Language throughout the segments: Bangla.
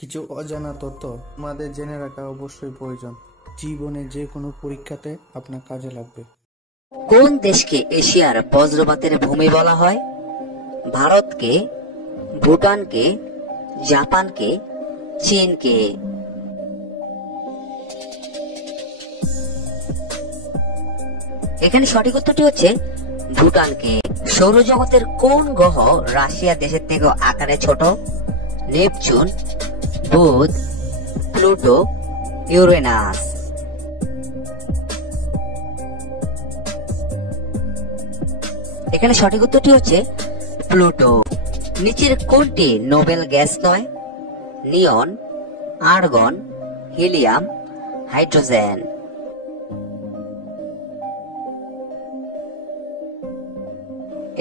কিছু অজানা তথ্য আমাদের জেনে রাখা অবশ্যই প্রয়োজন। জীবনে যে কোনো পরীক্ষাতে আপনার কাজে লাগবে। কোন দেশকে এশিয়ার বজ্রপাতের ভূমি বলা হয়? ভারতকে, ভুটানকে, জাপানকে, চীনকে? এখানে সঠিক উত্তরটি হচ্ছে ভুটানকে। সৌরজগতের কোন গ্রহ রাশিয়া দেশের থেকে আকারে ছোট? নেপচুন, বুধ, প্লুটো, ইউরেনাস? এখানে সঠিক উত্তরটি হচ্ছে প্লুটো। নিচের কোনটি নোবেল গ্যাস নয়? নিয়ন, আর্গন, হিলিয়াম, হাইড্রোজেন?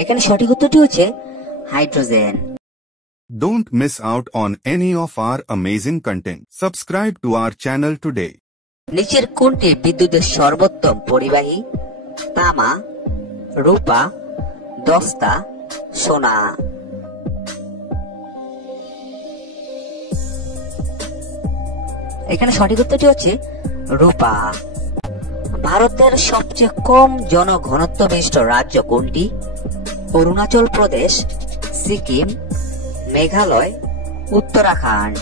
এখানে সঠিক উত্তরটি হচ্ছে hydrogen. Don't miss out on any of our amazing content. Subscribe to our channel today. নিচের কোনটি বিদ্যুতের সর্বোত্তম পরিবাহী? তামা, রূপা, দস্তা, সোনা? এখানে সঠিক উত্তরটি হচ্ছে রূপা। ভারতের সবচেয়ে কম জনঘনত্ব বিশিষ্ট রাজ্য কোনটি? অরুণাচল প্রদেশ, সিকিম, মেঘালয়, উত্তরাখণ্ড?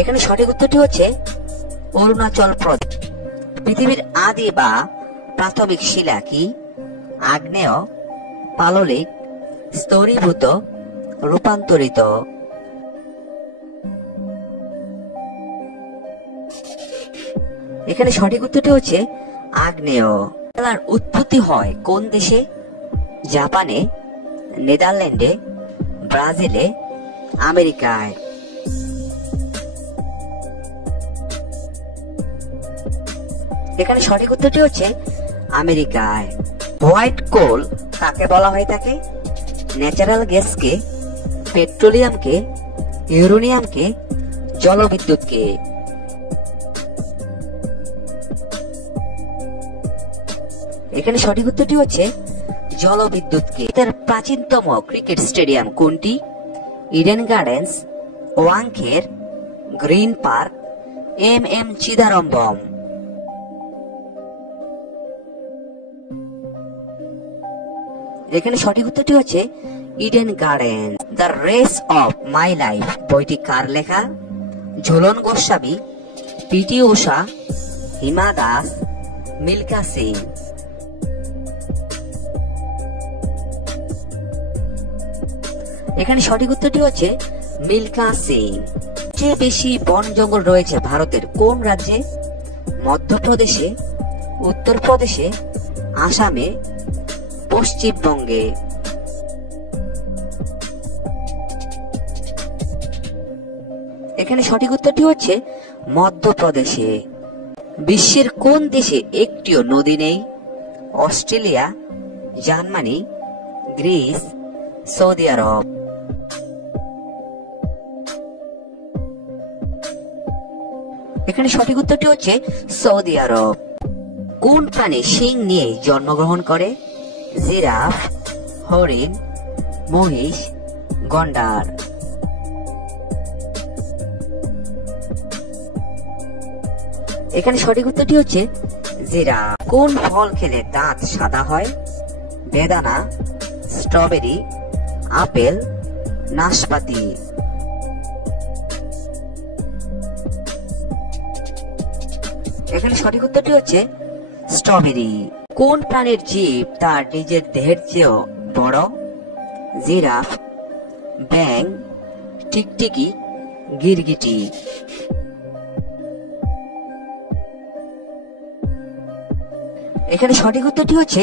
এখানে সঠিক উত্তরটি হচ্ছে অরুণাচল প্রদেশ। পৃথিবীর আদি বা প্রাথমিক শিলা কি? আগ্নেয়, পাললিক, স্তরীভূত, রূপান্তরিত? এখানে সঠিক উত্তরটি হচ্ছে আগ্নেয়। খেলার উৎপত্তি হয় কোন দেশে? জাপানে, নেদারল্যান্ডে, ব্রাজিলে, আমেরিকায়? এখানে সঠিক উত্তরটি হচ্ছে আমেরিকায়। হোয়াইট কোল কাকে বলা হয়ে থাকে? ন্যাচারাল গ্যাসকে, পেট্রোলিয়ামকে, ইউরেনিয়ামকে, জলবিদ্যুৎকে? এখানে সঠিক উত্তরটি হচ্ছে জলবিদ্যুৎকে। তার প্রাচীনতম ক্রিকেট স্টেডিয়াম কোনটি? Eden Gardens, Wankhede, Green Park, M Chidambaram? এখানে সঠিক উত্তরটি হচ্ছে Eden Garden. The race of my life বইটি কার লেখা? ঝুলন গোস্বামী, পিটি ঊষা, হিমা দাস, মিল্খা সিং? এখানে সঠিক উত্তরটি হচ্ছে মিল্খা সিং। সবচেয়ে বেশি বন জঙ্গল রয়েছে ভারতের কোন রাজ্যে? মধ্যপ্রদেশে, উত্তরপ্রদেশে, আসামে, পশ্চিমবঙ্গে? এখানে সঠিক উত্তরটি হচ্ছে মধ্যপ্রদেশে। বিশ্বের কোন দেশে একটিও নদী নেই? অস্ট্রেলিয়া, জার্মানি, গ্রিস, সৌদি আরব? এখানে সঠিক উত্তরটি হচ্ছে সৌদি আরব। কোন প্রাণী শিং নিয়ে জন্মগ্রহণ করে? জিরাফ, হরিণ, মহিষ, গন্ডার? এখানে সঠিক উত্তরটি হচ্ছে জিরাফ। কোন ফল খেলে দাঁত সাদা হয়? বেদানা, স্ট্রবেরি, আপেল, নাশপাতি? এখানে সঠিক উত্তরটি হচ্ছে স্ট্রবেরি। কোন প্রাণীর জীব তার নিজের দেহের চেয়েও বড়? জিরাফ, ব্যাং, টিকটিকি, গিরগিটি? এখানে সঠিক উত্তরটি হচ্ছে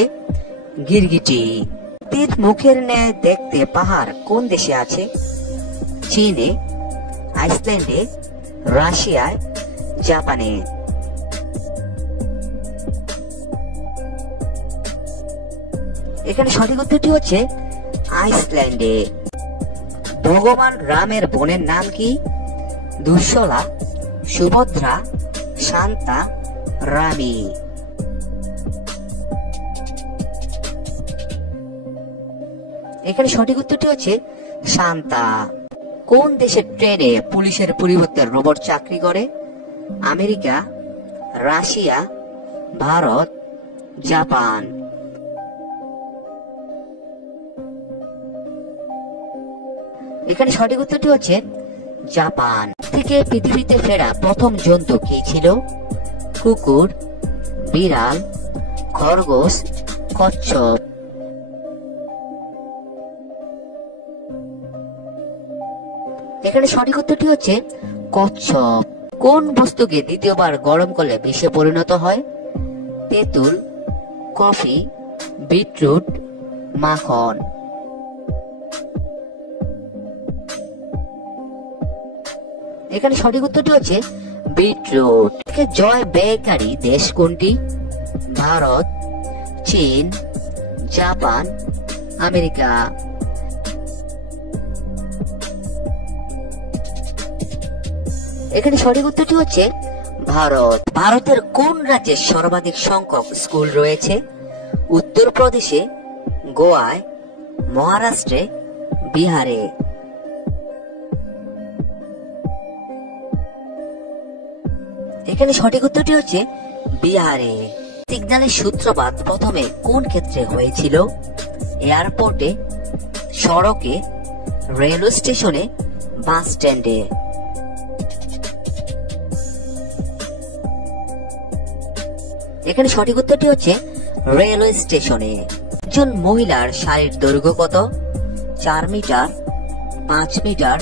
গিরগিটি। তীর মুখের ন্যায় দেখতে পাহাড় কোন দেশে আছে? চীনে, আইসল্যান্ডে, রাশিয়ায়, জাপানে? এখানে সঠিক উত্তরটি হচ্ছে আইসল্যান্ডে। ভগবান রামের বোনের নাম কি? দুঃশলা, সুভদ্রা, শান্তা, রানী? এখানে সঠিক উত্তরটি হচ্ছে শান্তা। কোন দেশের ট্রেনে পুলিশের পরিবর্তে রোবট চাকরি করে? America, Russia, Bharat, Japan. এখানে সঠিক উত্তরটি হচ্ছে জাপান। থেকে পৃথিবীতে ফেরা প্রথম জন্তু কি ছিল? কুকুর, বিড়াল, খরগোশ, কচ্ছপ। এখানে সঠিক উত্তরটি হচ্ছে কচ্ছপ। কোন বস্তুকে দ্বিতীয়বার গরম করলে বিষে পরিণত হয়? তেঁতুল, কফি, বিটরুট, মাখন। এখানে সঠিক উত্তরটি হচ্ছে বিটরুট। জয় ব্যয়কারী দেশ কোনটি? ভারত, চীন, জাপান, আমেরিকা। এখানে সঠিক উত্তরটি হচ্ছে ভারত। ভারতের কোন রাজ্যে সর্বাধিক সংখ্যক স্কুল রয়েছে? উত্তরপ্রদেশে, গোয়ায়, মহারাষ্ট্রে, বিহারে। এখানে সঠিক উত্তরটি হচ্ছে বিহারে। সিগন্যালের সূত্রপাত প্রথমে কোন ক্ষেত্রে হয়েছিল? এয়ারপোর্টে, সড়কে, রেলওয়ে স্টেশনে, বাস স্ট্যান্ডে। এখানে সঠিক উত্তরটি হচ্ছে রেলওয়ে স্টেশনে। একজন মহিলার শাড়ির দৈর্ঘ্য কত? 4 মিটার, 5 মিটার,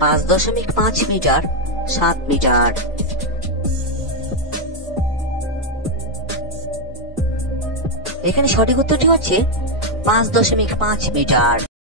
5.5 মিটার, 7 মিটার। এখানে সঠিক উত্তরটি হচ্ছে 5.5 মিটার।